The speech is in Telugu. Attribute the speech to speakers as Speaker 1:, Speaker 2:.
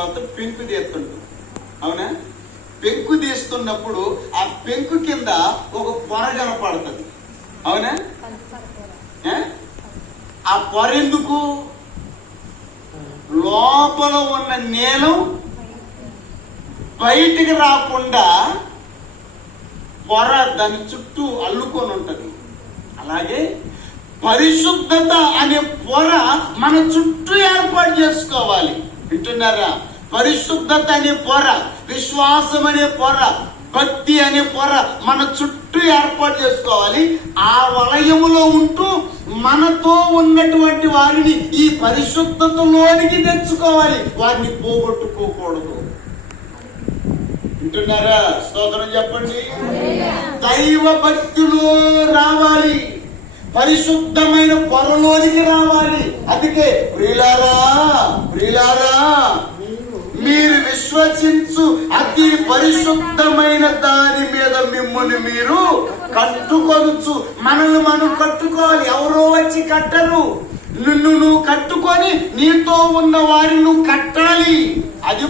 Speaker 1: తర్వాత పెంకు తీస్తుంటుంది అవునా? పెంకు తీస్తున్నప్పుడు ఆ పెంకు కింద ఒక పొర కనపడుతుంది. అవునా? ఆ పొర ఎందుకు? లోపల ఉన్న నేలం బయటికి రాకుండా పొర దాని చుట్టూ అల్లుకొని ఉంటది. అలాగే పరిశుద్ధత అనే పొర మన చుట్టూ ఏర్పాటు చేసుకోవాలి. వింటున్నారా? పరిశుద్ధత అనే పొర విశ్వాసం అనే పొర భక్తి అనే పొర మన చుట్టూ ఏర్పాటు చేసుకోవాలి. ఆ వలయములో ఉంటూ మనతో ఉన్నటువంటి వారిని ఈ పరిశుద్ధతలోనికి తెచ్చుకోవాలి. వారిని పోగొట్టుకోకూడదు. వింటున్నారా? స్తోత్రం చెప్పండి. దైవ భక్తిలో రావాలి. పరిశుద్ధమైన పొరలోనికి రావాలి. అందుకే ప్రియులారా ప్రియులారా మీరు విశ్వసించు అతి పరిశుద్ధమైన దాని మీద మిమ్మల్ని మీరు కట్టుకొనచ్చు మనల్ని మనం కట్టుకోవాలి. ఎవరో వచ్చి కట్టరు. నిన్ను నువ్వు కట్టుకొని నీతో ఉన్న వారిని నువ్వు కట్టాలి. అది